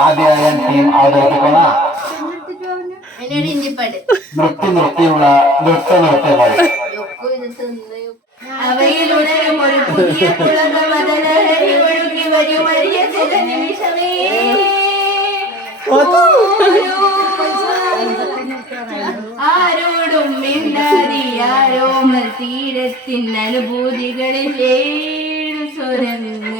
ആദ്യമായി ടീം അവതരിപ്പിക്കുന്ന നൃത്തി നൃത്തിയുള്ള നൃത്ത ഒരു പുതിയ ഒഴുകി വരും അരിയ ചില നിമിഷമേ ആരോടും മിണ്ടാതി ആരോമൽ തീരത്തിൻ അനുഭൂതികളിൽ ഏഴു സ്വരങ്ങളും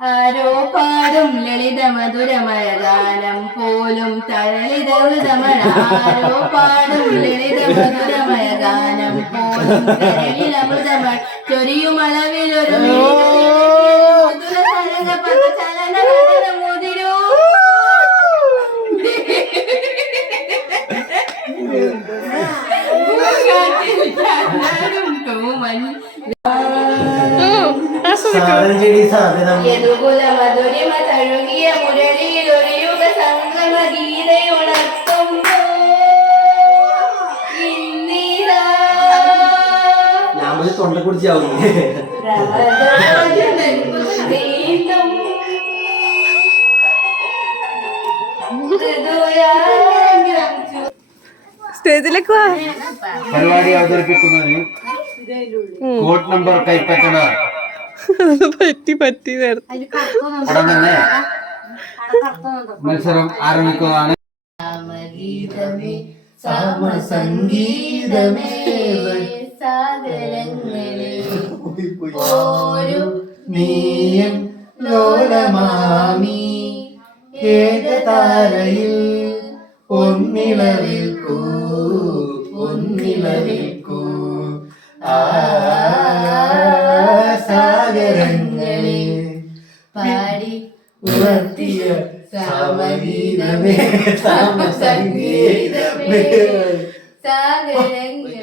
അനുരാഗം ചൂടി. പ്രമദവനം വീണ്ടും ആരോ പാടും ലളിത മധുരമയ ഗാനം പോലും തരളിത മൃതമഴ ആരോ പാടും ലളിത മധുരമയ ഗാനം പോലും തരളില മൃതമഴ ചൊരിയും അളവിലൊരു തൂമൻ യദുകുല മധുരിമ തഴുകിയ മുരളിയിൽ ഒരു യുഗ സംഗമ ഗീതയുണർത്തുമ്പോ ഞാൻ തൊണ്ട കുടിച്ചാവും. സ്റ്റേജിലേക്ക് പരിപാടി അവതരിപ്പിക്കുന്നതിന് കോഡ് നമ്പർ കൈപ്പറ്റുന്ന പറ്റി പറ്റി മത്സരം ആരംഭിക്കുന്നതാണ് സമസംഗീതമേ സാഗരങ്ങളെ ഓരോ നീയും ലോലമാമി. ഏകതാരയിൽ ഒന്നിളവിൽക്കൂ ഒന്നിളവിൽക്കൂ. ആ സാഗരങ്ങളിൽ പാടി ഉണർത്തിയ സമഗീതമേ സമസംഗീതമേ സാഗരങ്ങളെ